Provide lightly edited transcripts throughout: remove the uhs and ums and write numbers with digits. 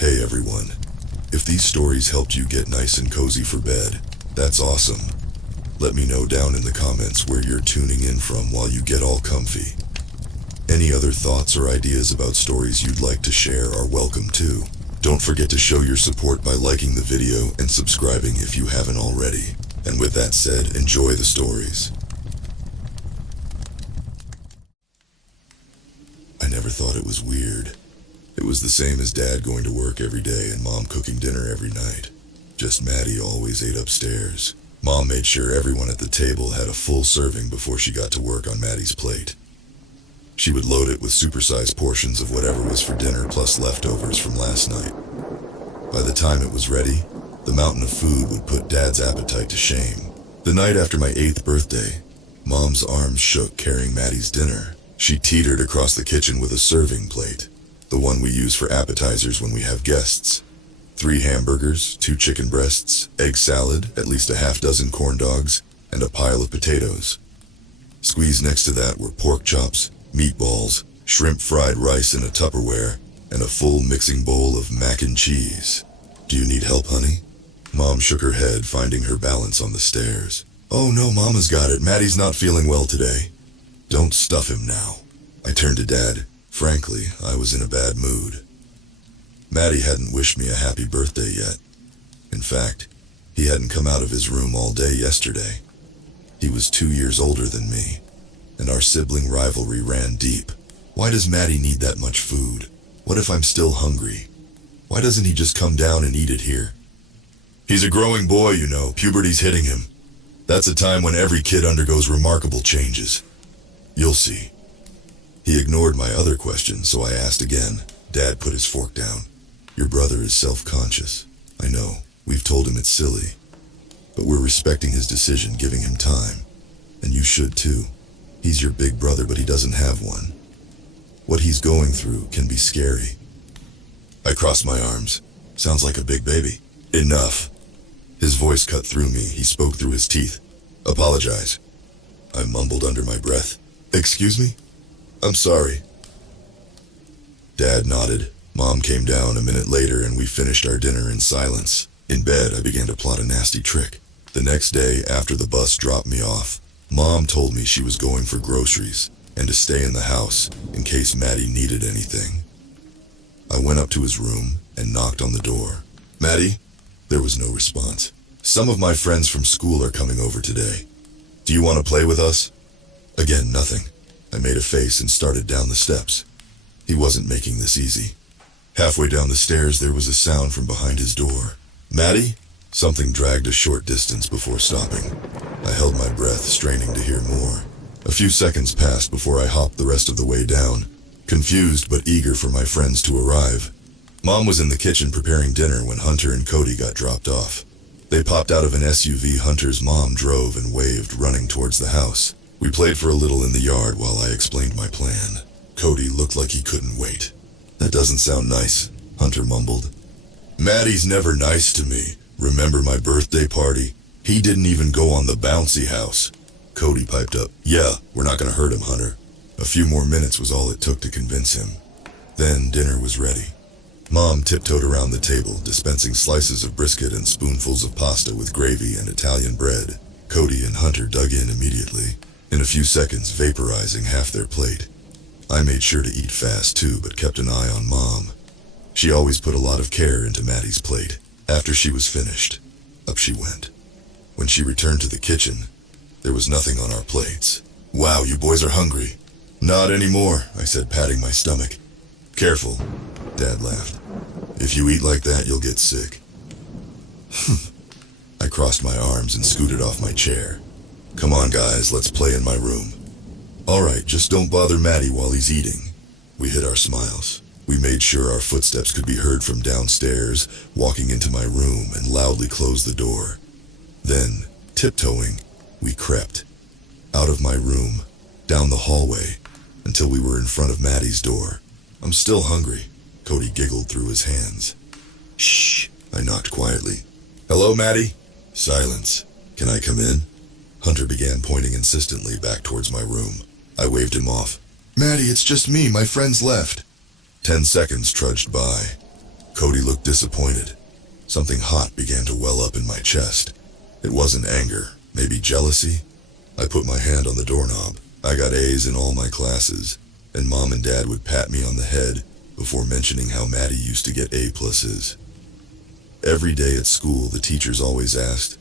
Hey everyone, if these stories helped you get nice and cozy for bed, that's awesome. Let me know down in the comments where you're tuning in from while you get all comfy. Any other thoughts or ideas about stories you'd like to share are welcome too. Don't forget to show your support by liking the video and subscribing if you haven't already. And with that said, enjoy the stories. I never thought it was weird. It was the same as Dad going to work every day and Mom cooking dinner every night. Just Maddie always ate upstairs. Mom made sure everyone at the table had a full serving before she got to work on Maddie's plate. She would load it with supersized portions of whatever was for dinner plus leftovers from last night. By the time it was ready, the mountain of food would put Dad's appetite to shame. The night after my 8th birthday, Mom's arms shook carrying Maddie's dinner. She teetered across the kitchen with a serving plate, the one we use for appetizers when we have guests. 3 hamburgers, 2 chicken breasts, egg salad, at least a half-dozen corn dogs, and a pile of potatoes. Squeezed next to that were pork chops, meatballs, shrimp fried rice in a Tupperware, and a full mixing bowl of mac and cheese. Do you need help, honey? Mom shook her head, finding her balance on the stairs. Oh no, Mama's got it. Maddie's not feeling well today. Don't stuff him now. I turned to Dad. Frankly, I was in a bad mood. Maddie hadn't wished me a happy birthday yet. In fact, he hadn't come out of his room all day yesterday. He was 2 years older than me, and our sibling rivalry ran deep. Why does Maddie need that much food? What if I'm still hungry? Why doesn't he just come down and eat it here? He's a growing boy, you know. Puberty's hitting him. That's a time when every kid undergoes remarkable changes. You'll see. He ignored my other question, so I asked again. Dad put his fork down. Your brother is self-conscious. I know, we've told him it's silly. But we're respecting his decision, giving him time. And you should too. He's your big brother, but he doesn't have one. What he's going through can be scary. I crossed my arms. Sounds like a big baby. Enough. His voice cut through me. He spoke through his teeth. Apologize. I mumbled under my breath. Excuse me? I'm sorry. Dad nodded. Mom came down a minute later and we finished our dinner in silence. In bed, I began to plot a nasty trick. The next day, after the bus dropped me off, Mom told me she was going for groceries and to stay in the house in case Maddie needed anything. I went up to his room and knocked on the door. Maddie? There was no response. Some of my friends from school are coming over today. Do you want to play with us? Again, nothing. I made a face and started down the steps. He wasn't making this easy. Halfway down the stairs, there was a sound from behind his door. Maddie? Something dragged a short distance before stopping. I held my breath, straining to hear more. A few seconds passed before I hopped the rest of the way down, confused but eager for my friends to arrive. Mom was in the kitchen preparing dinner when Hunter and Cody got dropped off. They popped out of an SUV Hunter's mom drove and waved, running towards the house. We played for a little in the yard while I explained my plan. Cody looked like he couldn't wait. That doesn't sound nice, Hunter mumbled. Maddie's never nice to me. Remember my birthday party? He didn't even go on the bouncy house. Cody piped up. Yeah, we're not gonna hurt him, Hunter. A few more minutes was all it took to convince him. Then dinner was ready. Mom tiptoed around the table, dispensing slices of brisket and spoonfuls of pasta with gravy and Italian bread. Cody and Hunter dug in immediately, in a few seconds vaporizing half their plate. I made sure to eat fast too, but kept an eye on Mom. She always put a lot of care into Maddie's plate. After she was finished, up she went. When she returned to the kitchen, there was nothing on our plates. Wow, you boys are hungry. Not anymore, I said, patting my stomach. Careful, Dad laughed. If you eat like that, you'll get sick. I crossed my arms and scooted off my chair. Come on, guys, let's play in my room. All right, just don't bother Maddie while he's eating. We hid our smiles. We made sure our footsteps could be heard from downstairs, walking into my room and loudly closed the door. Then, tiptoeing, we crept. Out of my room, down the hallway, until we were in front of Maddie's door. I'm still hungry, Cody giggled through his hands. Shh, I knocked quietly. Hello, Maddie? Silence. Can I come in? Hunter began pointing insistently back towards my room. I waved him off. Maddie, it's just me. My friends left. 10 seconds trudged by. Cody looked disappointed. Something hot began to well up in my chest. It wasn't anger, maybe jealousy. I put my hand on the doorknob. I got A's in all my classes, and Mom and Dad would pat me on the head before mentioning how Maddie used to get A+. Every day at school, the teachers always asked,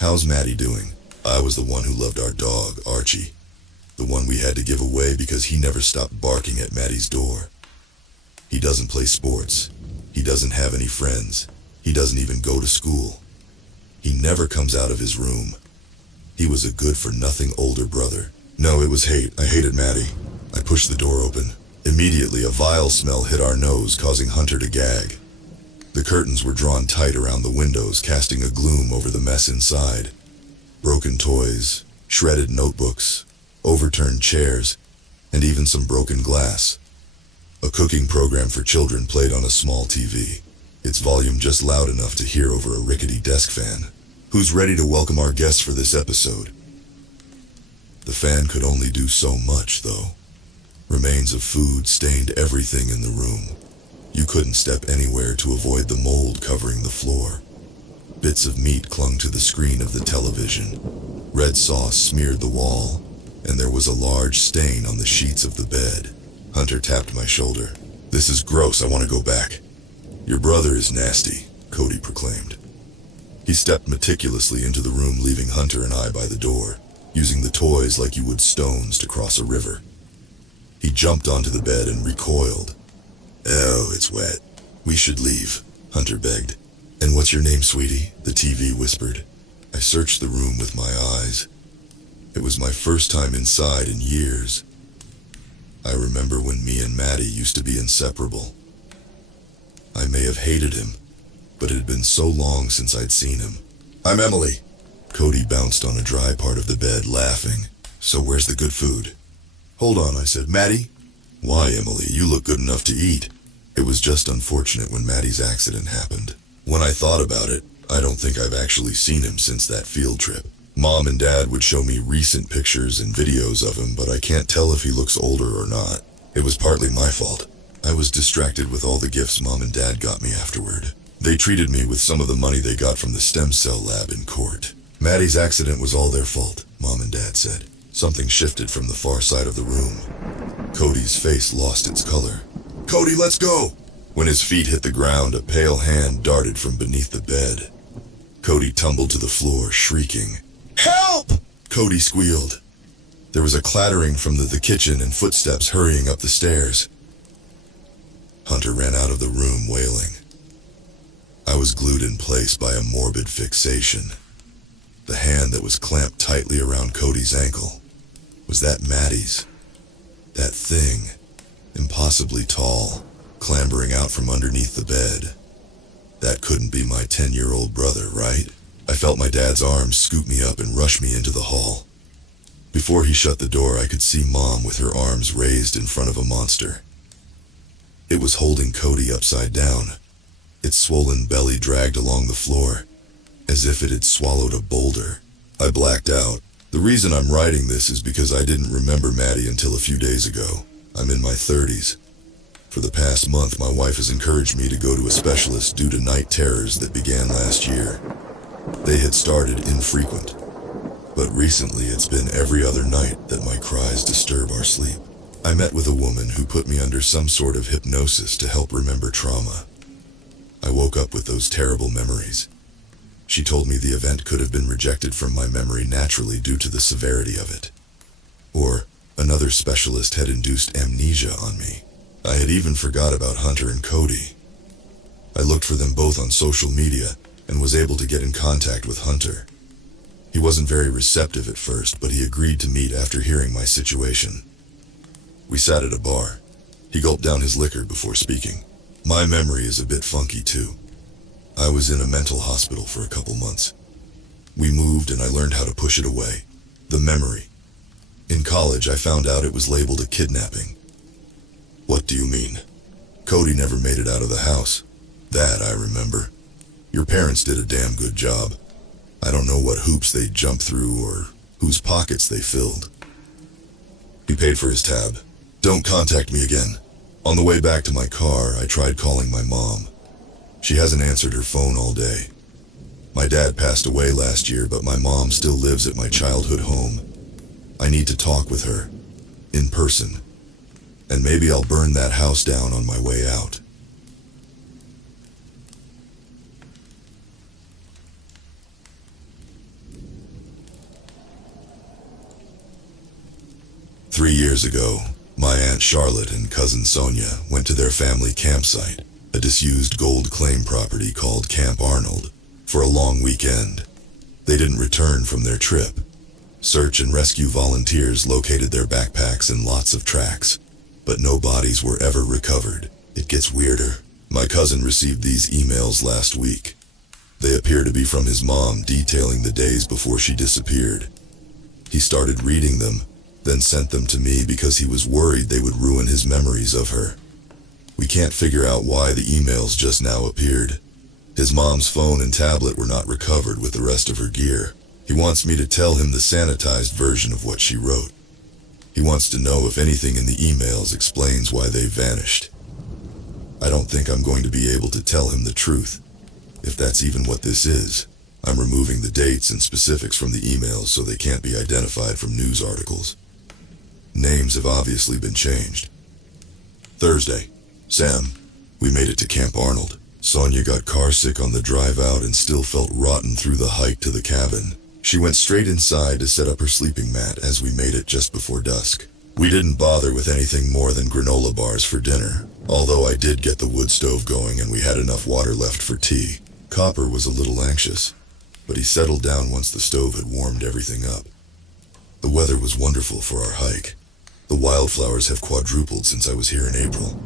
"How's Maddie doing?" I was the one who loved our dog, Archie. The one we had to give away because he never stopped barking at Maddie's door. He doesn't play sports. He doesn't have any friends. He doesn't even go to school. He never comes out of his room. He was a good-for-nothing older brother. No, it was hate. I hated Maddie. I pushed the door open. Immediately, a vile smell hit our nose, causing Hunter to gag. The curtains were drawn tight around the windows, casting a gloom over the mess inside. Broken toys, shredded notebooks, overturned chairs, and even some broken glass. A cooking program for children played on a small TV, its volume just loud enough to hear over a rickety desk fan. Who's ready to welcome our guests for this episode? The fan could only do so much, though. Remains of food stained everything in the room. You couldn't step anywhere to avoid the mold covering the floor. Bits of meat clung to the screen of the television. Red sauce smeared the wall, and there was a large stain on the sheets of the bed. Hunter tapped my shoulder. "This is gross, I want to go back." "Your brother is nasty," Cody proclaimed. He stepped meticulously into the room, leaving Hunter and I by the door, using the toys like you would stones to cross a river. He jumped onto the bed and recoiled. "Oh, it's wet. We should leave," Hunter begged. "And what's your name, sweetie?" the TV whispered. I searched the room with my eyes. It was my first time inside in years. I remember when me and Maddie used to be inseparable. I may have hated him, but it had been so long since I'd seen him. "I'm Emily." Cody bounced on a dry part of the bed, laughing. "So where's the good food?" "Hold on," I said. "Maddie?" "Why, Emily? You look good enough to eat." It was just unfortunate when Maddie's accident happened. When I thought about it, I don't think I've actually seen him since that field trip. Mom and Dad would show me recent pictures and videos of him, but I can't tell if he looks older or not. It was partly my fault. I was distracted with all the gifts Mom and Dad got me afterward. They treated me with some of the money they got from the stem cell lab in court. Maddie's accident was all their fault, Mom and Dad said. Something shifted from the far side of the room. Cody's face lost its color. "Cody, let's go!" When his feet hit the ground, a pale hand darted from beneath the bed. Cody tumbled to the floor, shrieking. "Help!" Cody squealed. There was a clattering from the kitchen and footsteps hurrying up the stairs. Hunter ran out of the room, wailing. I was glued in place by a morbid fixation. The hand that was clamped tightly around Cody's ankle. Was that Maddie's? That thing, impossibly tall, clambering out from underneath the bed. That couldn't be my 10-year-old brother, right? I felt my dad's arms scoop me up and rush me into the hall. Before he shut the door, I could see Mom with her arms raised in front of a monster. It was holding Cody upside down. Its swollen belly dragged along the floor, as if it had swallowed a boulder. I blacked out. The reason I'm writing this is because I didn't remember Maddie until a few days ago. I'm in my 30s. For the past month, my wife has encouraged me to go to a specialist due to night terrors that began last year. They had started infrequent, but recently it's been every other night that my cries disturb our sleep. I met with a woman who put me under some sort of hypnosis to help remember trauma. I woke up with those terrible memories. She told me the event could have been rejected from my memory naturally due to the severity of it. Or another specialist had induced amnesia on me. I had even forgot about Hunter and Cody. I looked for them both on social media and was able to get in contact with Hunter. He wasn't very receptive at first, but he agreed to meet after hearing my situation. We sat at a bar. He gulped down his liquor before speaking. My memory is a bit funky too. I was in a mental hospital for a couple months. We moved and I learned how to push it away. The memory. In college, I found out it was labeled a kidnapping. What do you mean? Cody never made it out of the house. That I remember. Your parents did a damn good job. I don't know what hoops they jumped through or whose pockets they filled. He paid for his tab. Don't contact me again. On the way back to my car, I tried calling my mom. She hasn't answered her phone all day. My dad passed away last year, but my mom still lives at my childhood home. I need to talk with her, in person, and maybe I'll burn that house down on my way out. Three years ago, my Aunt Charlotte and cousin Sonia went to their family campsite, a disused gold claim property called Camp Arnold, for a long weekend. They didn't return from their trip. Search and rescue volunteers located their backpacks and lots of tracks, but no bodies were ever recovered. It gets weirder. My cousin received these emails last week. They appear to be from his mom detailing the days before she disappeared. He started reading them, then sent them to me because he was worried they would ruin his memories of her. We can't figure out why the emails just now appeared. His mom's phone and tablet were not recovered with the rest of her gear. He wants me to tell him the sanitized version of what she wrote. He wants to know if anything in the emails explains why they vanished. I don't think I'm going to be able to tell him the truth, if that's even what this is. I'm removing the dates and specifics from the emails so they can't be identified from news articles. Names have obviously been changed. Thursday. Sam, we made it to Camp Arnold. Sonia got car sick on the drive out and still felt rotten through the hike to the cabin. She went straight inside to set up her sleeping mat as we made it just before dusk. We didn't bother with anything more than granola bars for dinner, although I did get the wood stove going and we had enough water left for tea. Copper was a little anxious, but he settled down once the stove had warmed everything up. The weather was wonderful for our hike. The wildflowers have quadrupled since I was here in April.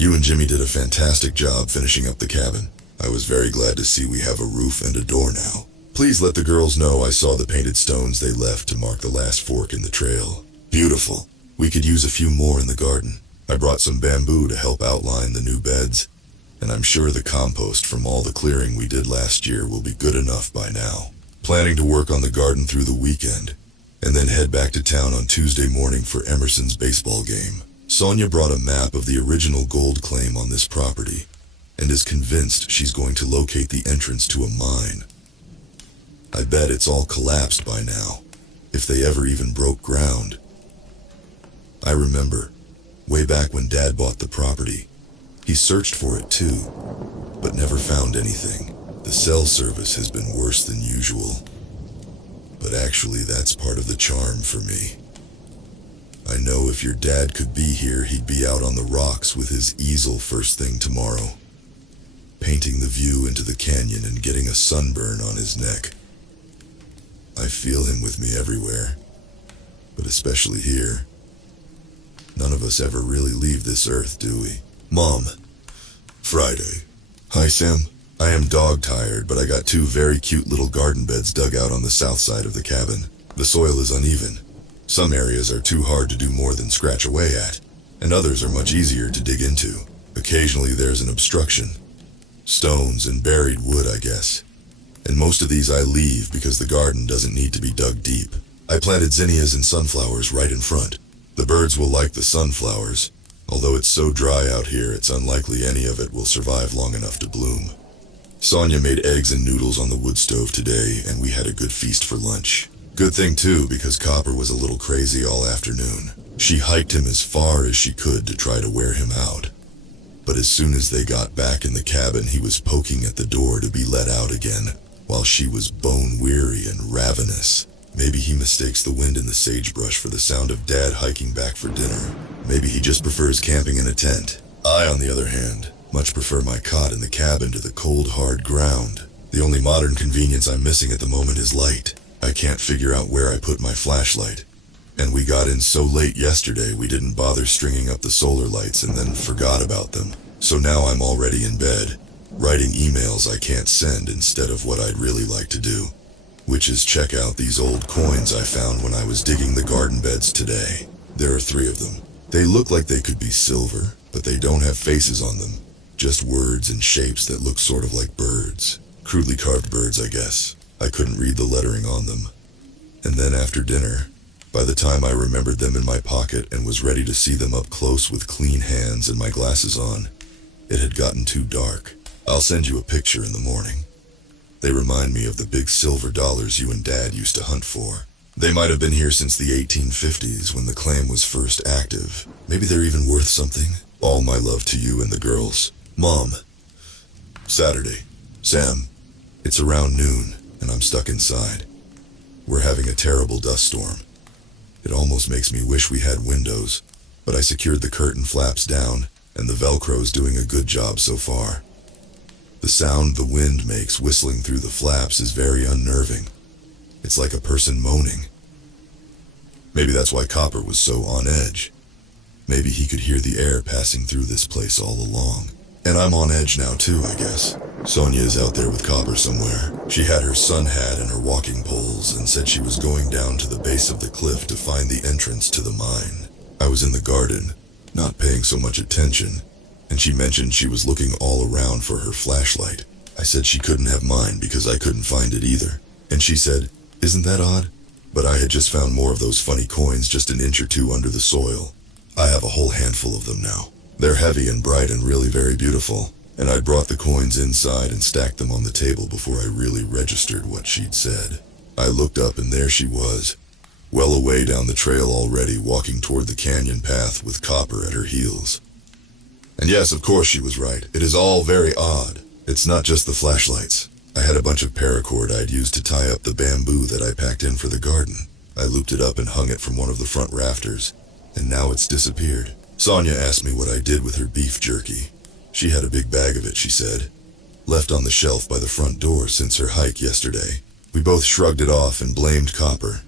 You and Jimmy did a fantastic job finishing up the cabin. I was very glad to see we have a roof and a door now. Please let the girls know I saw the painted stones they left to mark the last fork in the trail. Beautiful. We could use a few more in the garden. I brought some bamboo to help outline the new beds, and I'm sure the compost from all the clearing we did last year will be good enough by now. Planning to work on the garden through the weekend, and then head back to town on Tuesday morning for Emerson's baseball game. Sonia brought a map of the original gold claim on this property, and is convinced she's going to locate the entrance to a mine. I bet it's all collapsed by now, if they ever even broke ground. I remember, way back when Dad bought the property, he searched for it too, but never found anything. The cell service has been worse than usual. But actually, that's part of the charm for me. I know if your dad could be here, he'd be out on the rocks with his easel first thing tomorrow, painting the view into the canyon and getting a sunburn on his neck. I feel him with me everywhere, but especially here. None of us ever really leave this earth, do we? Mom. Friday. Hi, Sam. I am dog-tired, but I got two very cute little garden beds dug out on the south side of the cabin. The soil is uneven. Some areas are too hard to do more than scratch away at, and others are much easier to dig into. Occasionally there's an obstruction. Stones and buried wood, I guess. And most of these I leave because the garden doesn't need to be dug deep. I planted zinnias and sunflowers right in front. The birds will like the sunflowers, although it's so dry out here it's unlikely any of it will survive long enough to bloom. Sonia made eggs and noodles on the wood stove today, and we had a good feast for lunch. Good thing too, because Copper was a little crazy all afternoon. She hiked him as far as she could to try to wear him out. But as soon as they got back in the cabin, he was poking at the door to be let out again, while she was bone-weary and ravenous. Maybe he mistakes the wind in the sagebrush for the sound of Dad hiking back for dinner. Maybe he just prefers camping in a tent. I, on the other hand, much prefer my cot in the cabin to the cold, hard ground. The only modern convenience I'm missing at the moment is light. I can't figure out where I put my flashlight. And we got in so late yesterday we didn't bother stringing up the solar lights and then forgot about them. So now I'm already in bed, writing emails I can't send instead of what I'd really like to do, which is check out these old coins I found when I was digging the garden beds today. There are 3 of them. They look like they could be silver, but they don't have faces on them. Just words and shapes that look sort of like birds. Crudely carved birds, I guess. I couldn't read the lettering on them. And then after dinner, by the time I remembered them in my pocket and was ready to see them up close with clean hands and my glasses on, it had gotten too dark. I'll send you a picture in the morning. They remind me of the big silver dollars you and Dad used to hunt for. They might have been here since the 1850s when the claim was first active. Maybe they're even worth something. All my love to you and the girls. Mom. Saturday. Sam. It's around noon, and I'm stuck inside. We're having a terrible dust storm. It almost makes me wish we had windows, but I secured the curtain flaps down, and the Velcro's doing a good job so far. The sound the wind makes whistling through the flaps is very unnerving. It's like a person moaning. Maybe that's why Copper was so on edge. Maybe he could hear the air passing through this place all along. And I'm on edge now too, I guess. Sonia is out there with Copper somewhere. She had her sun hat and her walking poles and said she was going down to the base of the cliff to find the entrance to the mine. I was in the garden, not paying so much attention, and she mentioned she was looking all around for her flashlight. I said she couldn't have mine because I couldn't find it either. And she said, "Isn't that odd?" But I had just found more of those funny coins just an inch or two under the soil. I have a whole handful of them now. They're heavy and bright and really very beautiful, and I brought the coins inside and stacked them on the table before I really registered what she'd said. I looked up and there she was, well away down the trail already, walking toward the canyon path with Copper at her heels. And yes, of course she was right. It is all very odd. It's not just the flashlights. I had a bunch of paracord I'd used to tie up the bamboo that I packed in for the garden. I looped it up and hung it from one of the front rafters, and now it's disappeared. Sonia asked me what I did with her beef jerky. She had a big bag of it, she said, left on the shelf by the front door since her hike yesterday. We both shrugged it off and blamed Copper,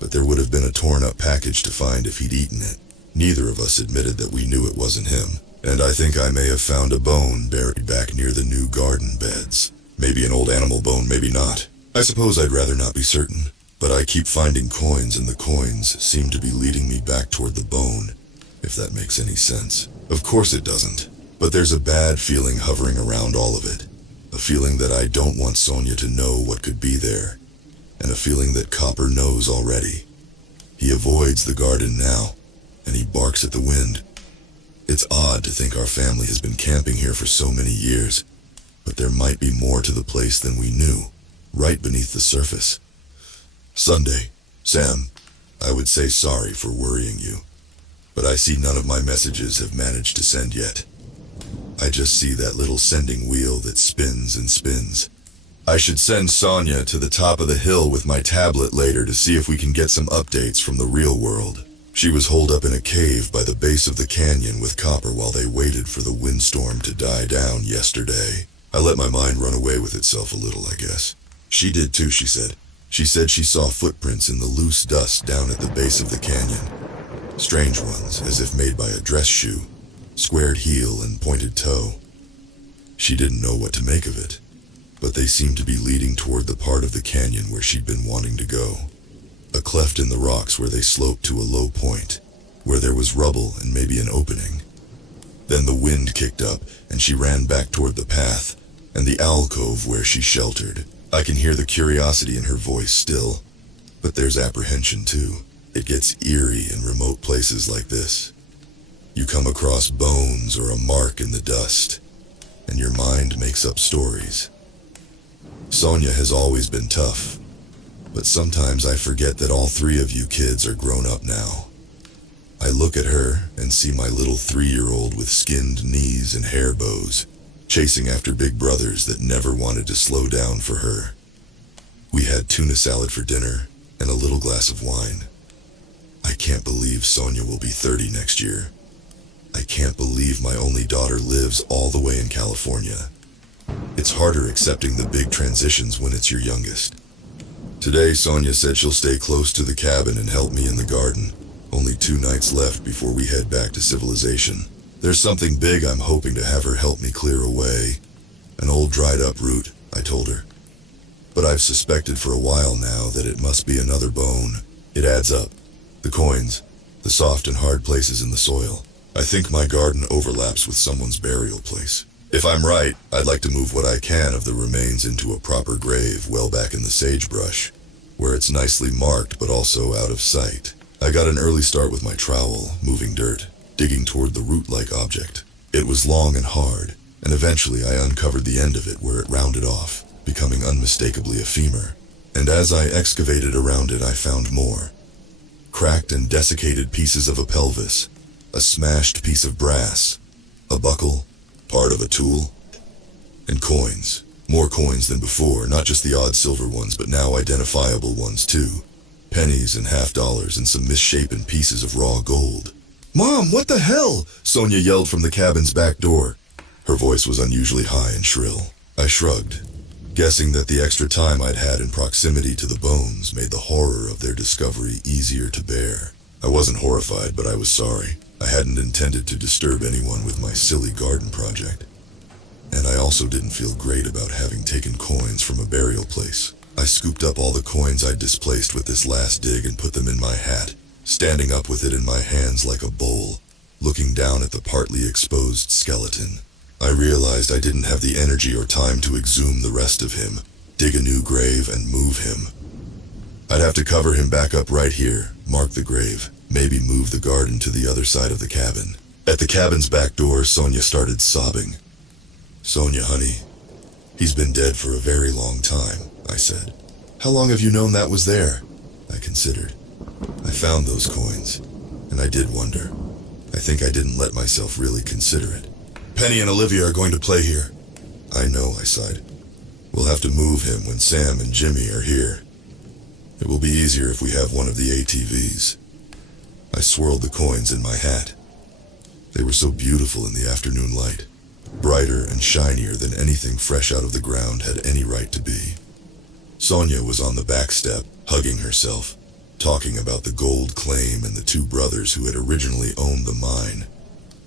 but there would have been a torn-up package to find if he'd eaten it. Neither of us admitted that we knew it wasn't him, and I think I may have found a bone buried back near the new garden beds. Maybe an old animal bone, maybe not. I suppose I'd rather not be certain, but I keep finding coins and the coins seem to be leading me back toward the bone, if that makes any sense. Of course it doesn't, but there's a bad feeling hovering around all of it. A feeling that I don't want Sonia to know what could be there, and a feeling that Copper knows already. He avoids the garden now, and he barks at the wind. It's odd to think our family has been camping here for so many years, but there might be more to the place than we knew, right beneath the surface. Sunday. Sam, I would say sorry for worrying you, but I see none of my messages have managed to send yet. I just see that little sending wheel that spins and spins. I should send Sonia to the top of the hill with my tablet later to see if we can get some updates from the real world. She was holed up in a cave by the base of the canyon with Copper while they waited for the windstorm to die down yesterday. I let my mind run away with itself a little, I guess. She did too, she said. She said she saw footprints in the loose dust down at the base of the canyon. Strange ones, as if made by a dress shoe, squared heel and pointed toe. She didn't know what to make of it, but they seemed to be leading toward the part of the canyon where she'd been wanting to go. A cleft in the rocks where they sloped to a low point, where there was rubble and maybe an opening. Then the wind kicked up, and she ran back toward the path, and the alcove where she sheltered. I can hear the curiosity in her voice still, but there's apprehension too. It gets eerie in remote places like this. You come across bones or a mark in the dust, and your mind makes up stories. Sonia has always been tough, but sometimes I forget that all three of you kids are grown up now. I look at her and see my little 3-year-old with skinned knees and hair bows, chasing after big brothers that never wanted to slow down for her. We had tuna salad for dinner and a little glass of wine. I can't believe Sonia will be 30 next year. I can't believe my only daughter lives all the way in California. It's harder accepting the big transitions when it's your youngest. Today, Sonia said she'll stay close to the cabin and help me in the garden. Only 2 nights left before we head back to civilization. There's something big I'm hoping to have her help me clear away. An old dried-up root, I told her. But I've suspected for a while now that it must be another bone. It adds up. The coins, the soft and hard places in the soil. I think my garden overlaps with someone's burial place. If I'm right, I'd like to move what I can of the remains into a proper grave well back in the sagebrush, where it's nicely marked but also out of sight. I got an early start with my trowel, moving dirt, digging toward the root-like object. It was long and hard, and eventually I uncovered the end of it where it rounded off, becoming unmistakably a femur. And as I excavated around it, I found more. Cracked and desiccated pieces of a pelvis, a smashed piece of brass, a buckle, part of a tool, and coins. More coins than before, not just the odd silver ones, but now identifiable ones too. Pennies and $half and some misshapen pieces of raw gold. "Mom, what the hell?" Sonia yelled from the cabin's back door. Her voice was unusually high and shrill. I shrugged, guessing that the extra time I'd had in proximity to the bones made the horror of their discovery easier to bear. I wasn't horrified, but I was sorry. I hadn't intended to disturb anyone with my silly garden project. And I also didn't feel great about having taken coins from a burial place. I scooped up all the coins I'd displaced with this last dig and put them in my hat, standing up with it in my hands like a bowl, looking down at the partly exposed skeleton. I realized I didn't have the energy or time to exhume the rest of him, dig a new grave, and move him. I'd have to cover him back up right here, mark the grave, maybe move the garden to the other side of the cabin. At the cabin's back door, Sonia started sobbing. "Sonia, honey, he's been dead for a very long time," I said. "How long have you known that was there?" I considered. I found those coins, and I did wonder. I think I didn't let myself really consider it. "Penny and Olivia are going to play here." "I know," I sighed. "We'll have to move him when Sam and Jimmy are here. It will be easier if we have one of the ATVs." I swirled the coins in my hat. They were so beautiful in the afternoon light, brighter and shinier than anything fresh out of the ground had any right to be. Sonia was on the back step, hugging herself, talking about the gold claim and the two brothers who had originally owned the mine,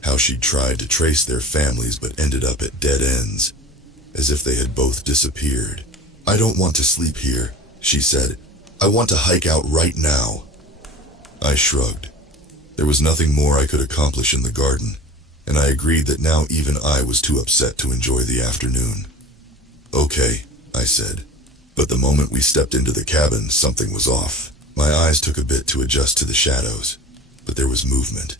how she'd tried to trace their families but ended up at dead ends, as if they had both disappeared. "I don't want to sleep here," she said. "I want to hike out right now." I shrugged. There was nothing more I could accomplish in the garden, and I agreed that now even I was too upset to enjoy the afternoon. "Okay," I said. But the moment we stepped into the cabin, something was off. My eyes took a bit to adjust to the shadows, but there was movement.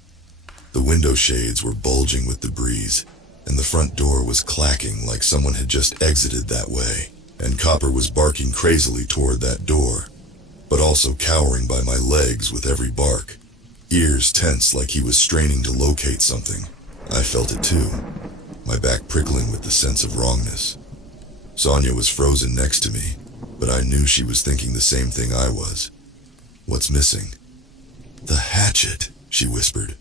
The window shades were bulging with the breeze, and the front door was clacking like someone had just exited that way, and Copper was barking crazily toward that door, but also cowering by my legs with every bark, ears tense like he was straining to locate something. I felt it too, my back prickling with the sense of wrongness. Sonia was frozen next to me, but I knew she was thinking the same thing I was. "What's missing?" "The hatchet," she whispered.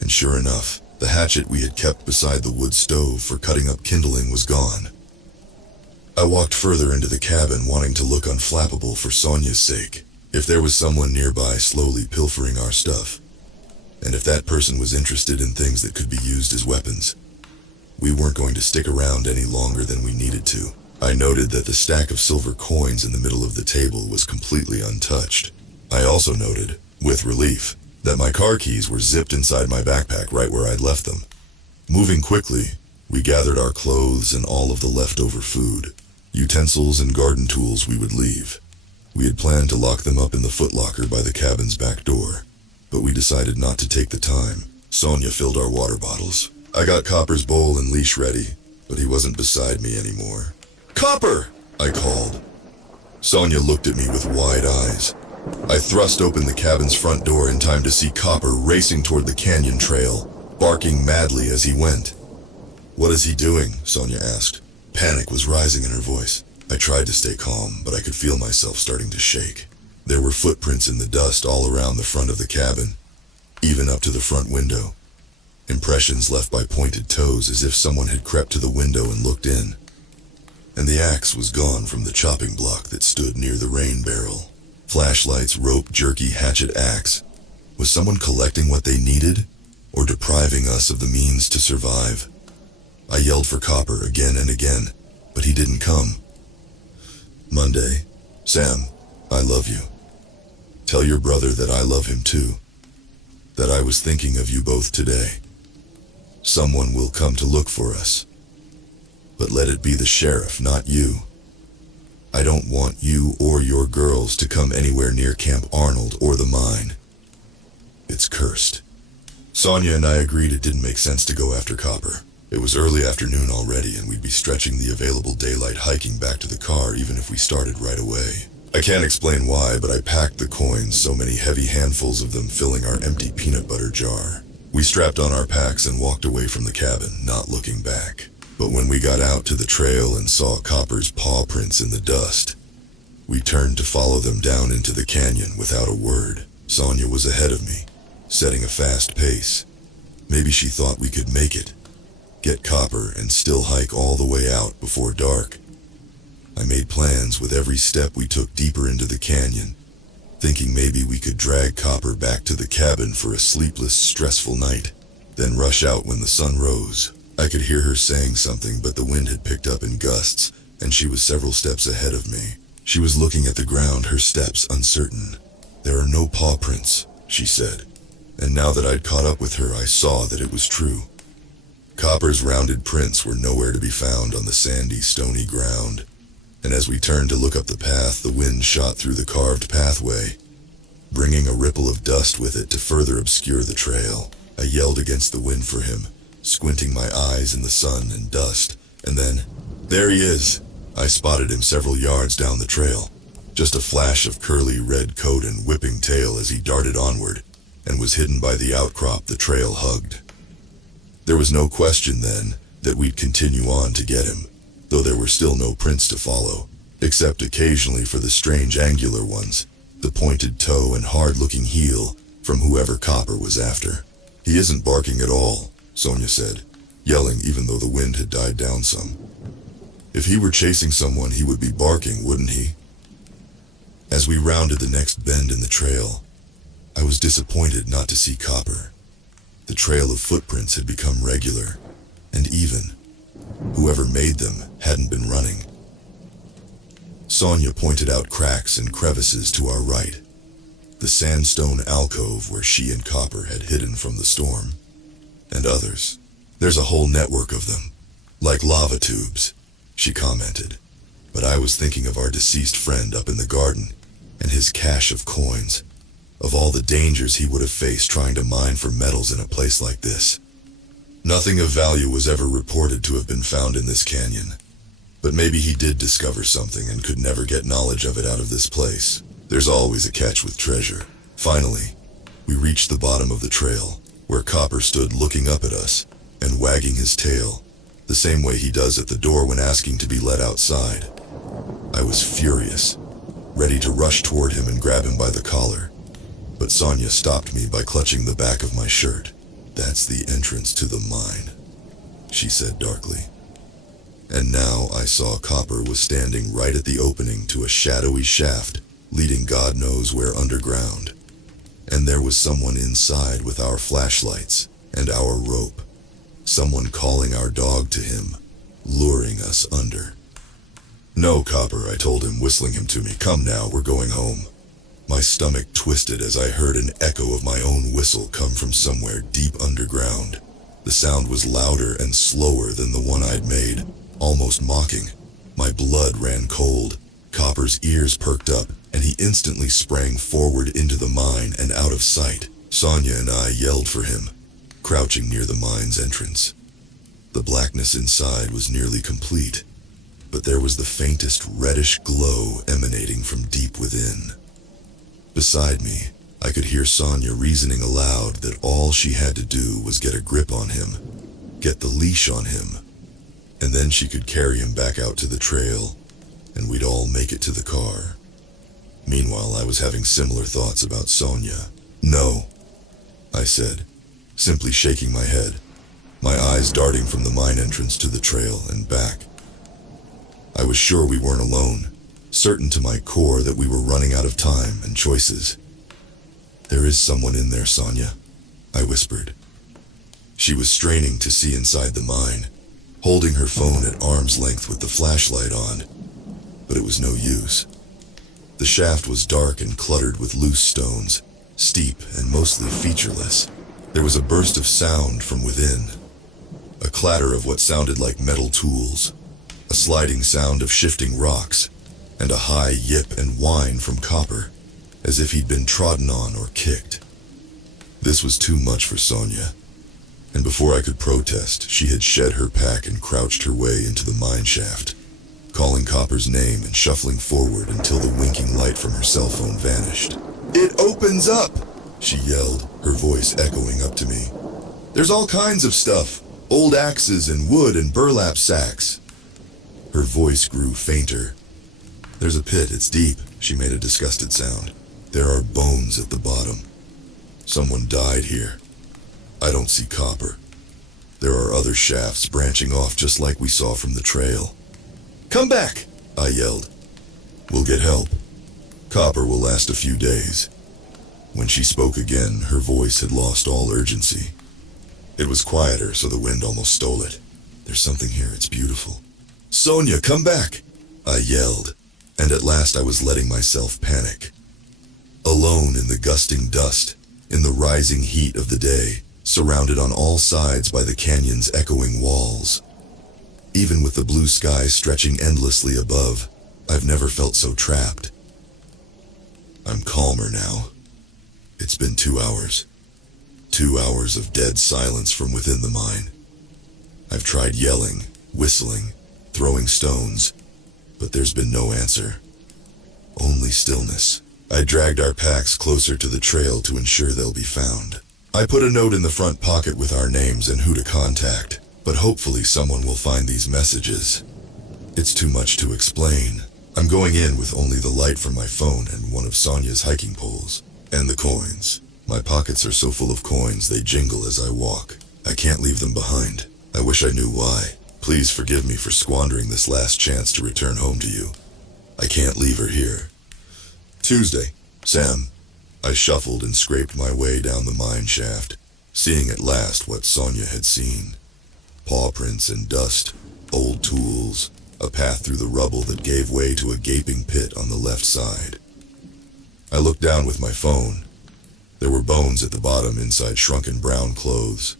And sure enough, the hatchet we had kept beside the wood stove for cutting up kindling was gone. I walked further into the cabin, wanting to look unflappable for Sonia's sake. If there was someone nearby slowly pilfering our stuff, and if that person was interested in things that could be used as weapons, we weren't going to stick around any longer than we needed to. I noted that the stack of silver coins in the middle of the table was completely untouched. I also noted, with relief, that my car keys were zipped inside my backpack right where I'd left them. Moving quickly, we gathered our clothes and all of the leftover food, utensils and garden tools we would leave. We had planned to lock them up in the footlocker by the cabin's back door, but we decided not to take the time. Sonia filled our water bottles. I got Copper's bowl and leash ready, but he wasn't beside me anymore. "Copper!" I called. Sonia looked at me with wide eyes. I thrust open the cabin's front door in time to see Copper racing toward the canyon trail, barking madly as he went. "What is he doing?" Sonia asked. Panic was rising in her voice. I tried to stay calm, but I could feel myself starting to shake. There were footprints in the dust all around the front of the cabin, even up to the front window. Impressions left by pointed toes as if someone had crept to the window and looked in. And the axe was gone from the chopping block that stood near the rain barrel. Flashlights, rope, jerky, hatchet, axe. Was someone collecting what they needed, or depriving us of the means to survive? I yelled for Copper again and again, but he didn't come. Monday. "Sam, I love you. Tell your brother that I love him too. That I was thinking of you both today. Someone will come to look for us. But let it be the sheriff, not you. I don't want you or your girls to come anywhere near Camp Arnold or the mine. It's cursed." Sonia and I agreed it didn't make sense to go after Copper. It was early afternoon already, and we'd be stretching the available daylight hiking back to the car even if we started right away. I can't explain why, but I packed the coins, so many heavy handfuls of them filling our empty peanut butter jar. We strapped on our packs and walked away from the cabin, not looking back. But when we got out to the trail and saw Copper's paw prints in the dust, we turned to follow them down into the canyon without a word. Sonia was ahead of me, setting a fast pace. Maybe she thought we could make it, get Copper, and still hike all the way out before dark. I made plans with every step we took deeper into the canyon, thinking maybe we could drag Copper back to the cabin for a sleepless, stressful night, then rush out when the sun rose. I could hear her saying something, but the wind had picked up in gusts, and she was several steps ahead of me. She was looking at the ground, her steps uncertain. "There are no paw prints," she said, and now that I'd caught up with her, I saw that it was true. Copper's rounded prints were nowhere to be found on the sandy, stony ground, and as we turned to look up the path, the wind shot through the carved pathway, bringing a ripple of dust with it to further obscure the trail. I yelled against the wind for him, squinting my eyes in the sun and dust, and then, there he is! I spotted him several yards down the trail, just a flash of curly red coat and whipping tail as he darted onward, and was hidden by the outcrop the trail hugged. There was no question then that we'd continue on to get him, though there were still no prints to follow, except occasionally for the strange angular ones, the pointed toe and hard-looking heel from whoever Copper was after. "He isn't barking at all," Sonia said, yelling even though the wind had died down some. "If he were chasing someone, he would be barking, wouldn't he?" As we rounded the next bend in the trail, I was disappointed not to see Copper. The trail of footprints had become regular, and even, whoever made them hadn't been running. Sonia pointed out cracks and crevices to our right, the sandstone alcove where she and Copper had hidden from the storm, and others. "There's a whole network of them, like lava tubes," she commented. But I was thinking of our deceased friend up in the garden, and his cache of coins, of all the dangers he would have faced trying to mine for metals in a place like this. Nothing of value was ever reported to have been found in this canyon, but maybe he did discover something and could never get knowledge of it out of this place. There's always a catch with treasure. Finally, we reached the bottom of the trail, where Copper stood looking up at us and wagging his tail, the same way he does at the door when asking to be let outside. I was furious, ready to rush toward him and grab him by the collar, but Sonia stopped me by clutching the back of my shirt. "That's the entrance to the mine," she said darkly. And now I saw Copper was standing right at the opening to a shadowy shaft leading God knows where underground. And there was someone inside with our flashlights and our rope. Someone calling our dog to him, luring us under. "No, Copper," I told him, whistling him to me. "Come now, we're going home." My stomach twisted as I heard an echo of my own whistle come from somewhere deep underground. The sound was louder and slower than the one I'd made, almost mocking. My blood ran cold. Copper's ears perked up, and he instantly sprang forward into the mine and out of sight. Sonia and I yelled for him, crouching near the mine's entrance. The blackness inside was nearly complete, but there was the faintest reddish glow emanating from deep within. Beside me, I could hear Sonia reasoning aloud that all she had to do was get a grip on him, get the leash on him, and then she could carry him back out to the trail, and we'd all make it to the car. Meanwhile, I was having similar thoughts about Sonia. "No," I said, simply shaking my head, my eyes darting from the mine entrance to the trail and back. I was sure we weren't alone, certain to my core that we were running out of time and choices. "There is someone in there, Sonia," I whispered. She was straining to see inside the mine, holding her phone at arm's length with the flashlight on, but it was no use. The shaft was dark and cluttered with loose stones, steep and mostly featureless. There was a burst of sound from within, a clatter of what sounded like metal tools, a sliding sound of shifting rocks, and a high yip and whine from Copper, as if he'd been trodden on or kicked. This was too much for Sonia. And before I could protest, she had shed her pack and crouched her way into the mine shaft, calling Copper's name and shuffling forward until the winking light from her cell phone vanished. "It opens up!" she yelled, her voice echoing up to me. "There's all kinds of stuff. Old axes and wood and burlap sacks." Her voice grew fainter. "There's a pit, it's deep," she made a disgusted sound. "There are bones at the bottom. Someone died here. I don't see Copper. There are other shafts branching off just like we saw from the trail." "Come back!" I yelled. "We'll get help. Copper will last a few days." When she spoke again, her voice had lost all urgency. It was quieter, so the wind almost stole it. "There's something here, it's beautiful." "Sonia, come back!" I yelled, and at last I was letting myself panic. Alone in the gusting dust, in the rising heat of the day, surrounded on all sides by the canyon's echoing walls. Even with the blue sky stretching endlessly above, I've never felt so trapped. I'm calmer now. It's been 2 hours. 2 hours of dead silence from within the mine. I've tried yelling, whistling, throwing stones, but there's been no answer. Only stillness. I dragged our packs closer to the trail to ensure they'll be found. I put a note in the front pocket with our names and who to contact, but hopefully someone will find these messages. It's too much to explain. I'm going in with only the light from my phone and one of Sonia's hiking poles. And the coins. My pockets are so full of coins they jingle as I walk. I can't leave them behind. I wish I knew why. Please forgive me for squandering this last chance to return home to you. I can't leave her here. Tuesday. Sam. I shuffled and scraped my way down the mine shaft, seeing at last what Sonia had seen. Paw prints and dust, old tools, a path through the rubble that gave way to a gaping pit on the left side. I looked down with my phone. There were bones at the bottom inside shrunken brown clothes.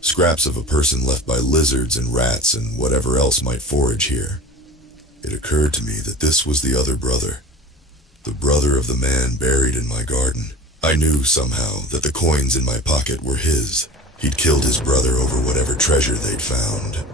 Scraps of a person left by lizards and rats and whatever else might forage here. It occurred to me that this was the other brother. The brother of the man buried in my garden. I knew somehow that the coins in my pocket were his. He'd killed his brother over whatever treasure they'd found,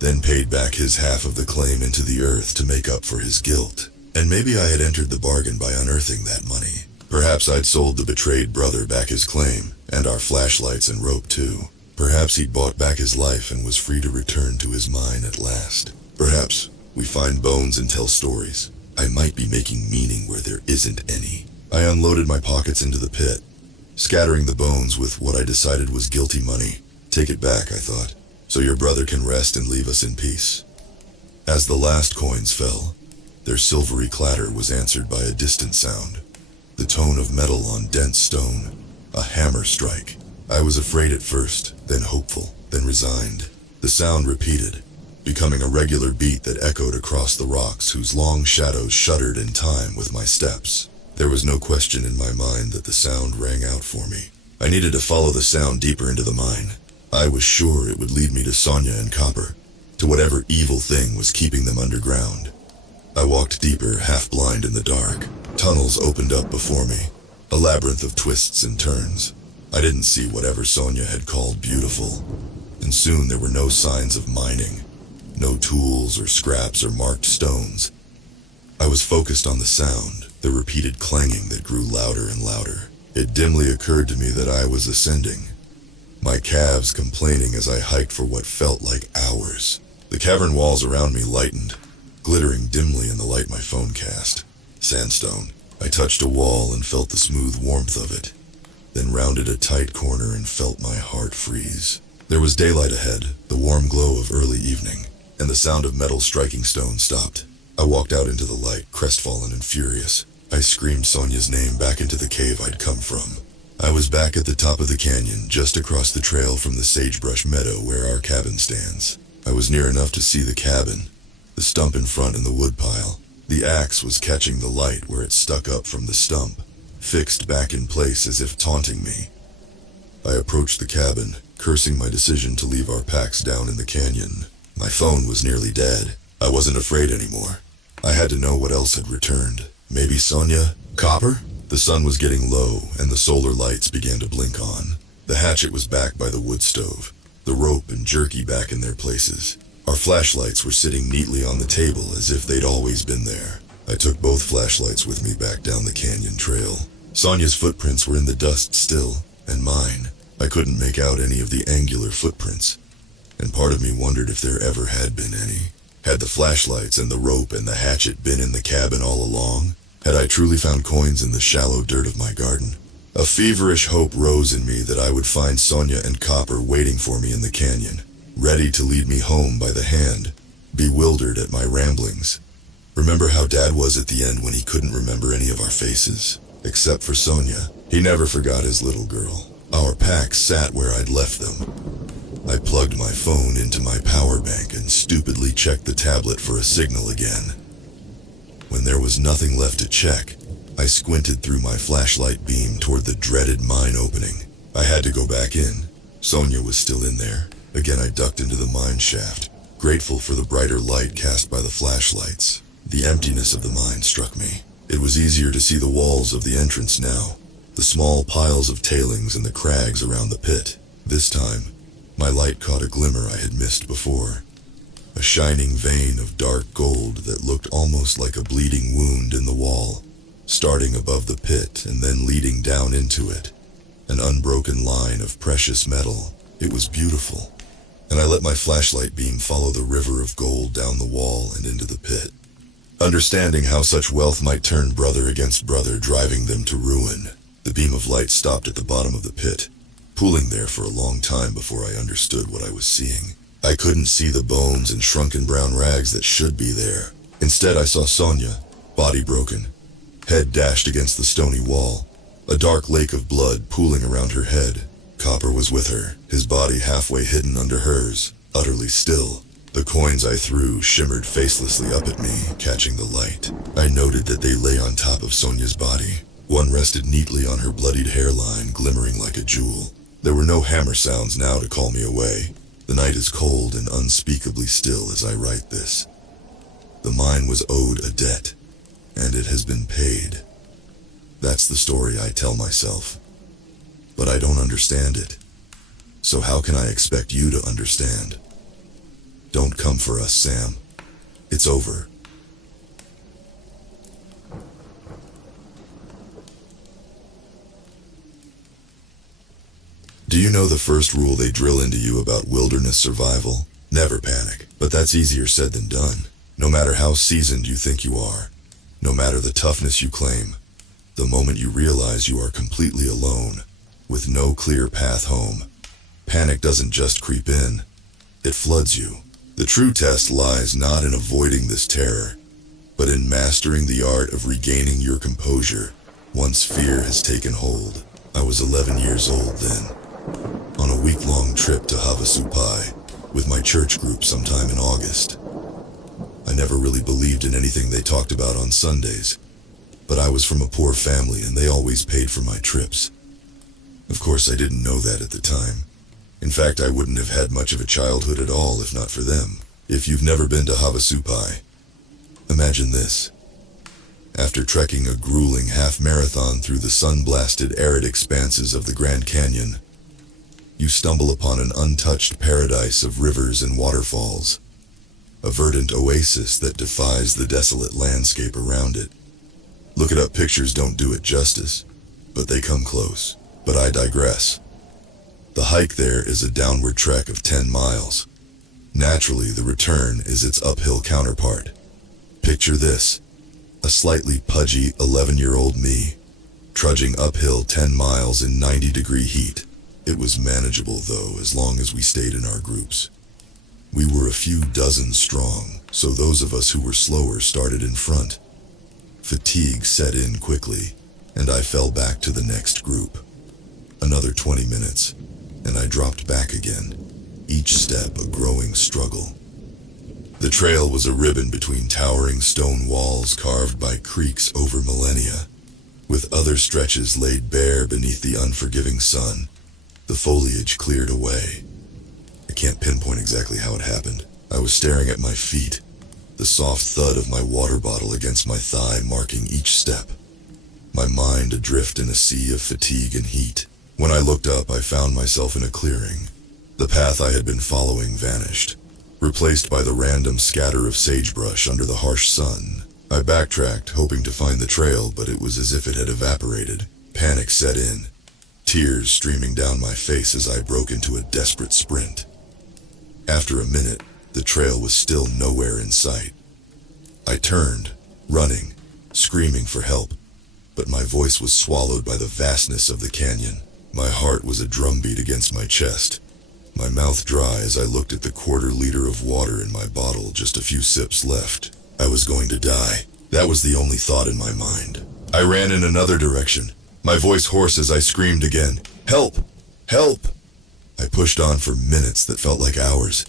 then paid back his half of the claim into the earth to make up for his guilt. And maybe I had entered the bargain by unearthing that money. Perhaps I'd sold the betrayed brother back his claim, and our flashlights and rope too. Perhaps he'd bought back his life and was free to return to his mine at last. Perhaps we find bones and tell stories. I might be making meaning where there isn't any. I unloaded my pockets into the pit, scattering the bones with what I decided was guilty money. Take it back, I thought, so your brother can rest and leave us in peace. As the last coins fell, their silvery clatter was answered by a distant sound. The tone of metal on dense stone, a hammer strike. I was afraid at first, then hopeful, then resigned. The sound repeated, becoming a regular beat that echoed across the rocks whose long shadows shuddered in time with my steps. There was no question in my mind that the sound rang out for me. I needed to follow the sound deeper into the mine. I was sure it would lead me to Sonia and Copper, to whatever evil thing was keeping them underground. I walked deeper, half blind in the dark. Tunnels opened up before me, a labyrinth of twists and turns. I didn't see whatever Sonia had called beautiful, and soon there were no signs of mining, no tools or scraps or marked stones. I was focused on the sound, the repeated clanging that grew louder and louder. It dimly occurred to me that I was ascending, my calves complaining as I hiked for what felt like hours. The cavern walls around me lightened, glittering dimly in the light my phone cast. Sandstone. I touched a wall and felt the smooth warmth of it, then rounded a tight corner and felt my heart freeze. There was daylight ahead, the warm glow of early evening, and the sound of metal striking stone stopped. I walked out into the light, crestfallen and furious. I screamed Sonia's name back into the cave I'd come from. I was back at the top of the canyon, just across the trail from the sagebrush meadow where our cabin stands. I was near enough to see the cabin, the stump in front and the woodpile. The axe was catching the light where it stuck up from the stump, fixed back in place as if taunting me. I approached the cabin, cursing my decision to leave our packs down in the canyon. My phone was nearly dead. I wasn't afraid anymore. I had to know what else had returned. Maybe Sonia? Copper? The sun was getting low, and the solar lights began to blink on. The hatchet was back by the wood stove. the rope and jerky back in their places. Our flashlights were sitting neatly on the table as if they'd always been there. I took both flashlights with me back down the canyon trail. Sonia's footprints were in the dust still, and mine. I couldn't make out any of the angular footprints, and part of me wondered if there ever had been any. Had the flashlights and the rope and the hatchet been in the cabin all along? Had I truly found coins in the shallow dirt of my garden? A feverish hope rose in me that I would find Sonia and Copper waiting for me in the canyon, ready to lead me home by the hand, bewildered at my ramblings. Remember how Dad was at the end when he couldn't remember any of our faces? Except for Sonia. He never forgot his little girl. Our packs sat where I'd left them. I plugged my phone into my power bank and stupidly checked the tablet for a signal again. When there was nothing left to check, I squinted through my flashlight beam toward the dreaded mine opening. I had to go back in. Sonia was still in there. Again I ducked into the mine shaft, grateful for the brighter light cast by the flashlights. The emptiness of the mine struck me. It was easier to see the walls of the entrance now, the small piles of tailings and the crags around the pit. This time, my light caught a glimmer I had missed before. A shining vein of dark gold that looked almost like a bleeding wound in the wall, starting above the pit and then leading down into it. An unbroken line of precious metal. It was beautiful, and I let my flashlight beam follow the river of gold down the wall and into the pit. Understanding how such wealth might turn brother against brother, driving them to ruin, the beam of light stopped at the bottom of the pit, pooling there for a long time before I understood what I was seeing. I couldn't see the bones and shrunken brown rags that should be there. Instead, I saw Sonia, body broken, head dashed against the stony wall, a dark lake of blood pooling around her head. Copper was with her, his body halfway hidden under hers, utterly still. The coins I threw shimmered facelessly up at me, catching the light. I noted that they lay on top of Sonia's body. One rested neatly on her bloodied hairline, glimmering like a jewel. There were no hammer sounds now to call me away. The night is cold and unspeakably still as I write this. The mine was owed a debt, and it has been paid. That's the story I tell myself. But I don't understand it. So how can I expect you to understand? Don't come for us, Sam. It's over. Do you know the first rule they drill into you about wilderness survival? Never panic. But that's easier said than done. No matter how seasoned you think you are, no matter the toughness you claim, the moment you realize you are completely alone, with no clear path home, panic doesn't just creep in, it floods you. The true test lies not in avoiding this terror, but in mastering the art of regaining your composure once fear has taken hold. I was 11 years old then, on a week-long trip to Havasupai with my church group sometime in August. I never really believed in anything they talked about on Sundays, but I was from a poor family and they always paid for my trips. Of course, I didn't know that at the time. In fact, I wouldn't have had much of a childhood at all if not for them. If you've never been to Havasupai, imagine this. After trekking a grueling half-marathon through the sun-blasted arid expanses of the Grand Canyon, you stumble upon an untouched paradise of rivers and waterfalls, a verdant oasis that defies the desolate landscape around it. Looking up pictures don't do it justice, but they come close. But I digress. The hike there is a downward trek of 10 miles. Naturally, the return is its uphill counterpart. Picture this, a slightly pudgy 11-year-old me, trudging uphill 10 miles in 90-degree heat. It was manageable though, as long as we stayed in our groups. We were a few dozen strong, so those of us who were slower started in front. Fatigue set in quickly, and I fell back to the next group. Another 20 minutes, and I dropped back again, each step a growing struggle. The trail was a ribbon between towering stone walls carved by creeks over millennia, with other stretches laid bare beneath the unforgiving sun. The foliage cleared away. I can't pinpoint exactly how it happened. I was staring at my feet, the soft thud of my water bottle against my thigh marking each step, my mind adrift in a sea of fatigue and heat. When I looked up, I found myself in a clearing, The path I had been following vanished, replaced by the random scatter of sagebrush under the harsh sun. I backtracked, hoping to find the trail, but it was as if it had evaporated. Panic set in, tears streaming down my face as I broke into a desperate sprint. After a minute, the trail was still nowhere in sight. I turned, running, screaming for help, but my voice was swallowed by the vastness of the canyon. My heart was a drumbeat against my chest, my mouth dry as I looked at the quarter-liter of water in my bottle, just a few sips left. I was going to die. That was the only thought in my mind. I ran in another direction, my voice hoarse as I screamed again, "Help! Help!" I pushed on for minutes that felt like hours,